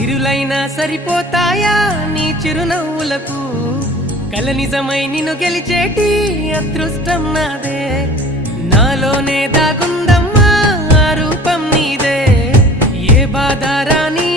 సిరులైనా సరిపోతాయా నీ చిరునవ్వులకు కల నిజమై నిన్ను గెలిచేటి అదృష్టం నాదే నాలోనే దాగుందమ్మా ఆ రూపం నీదే ఏ బాధ రాని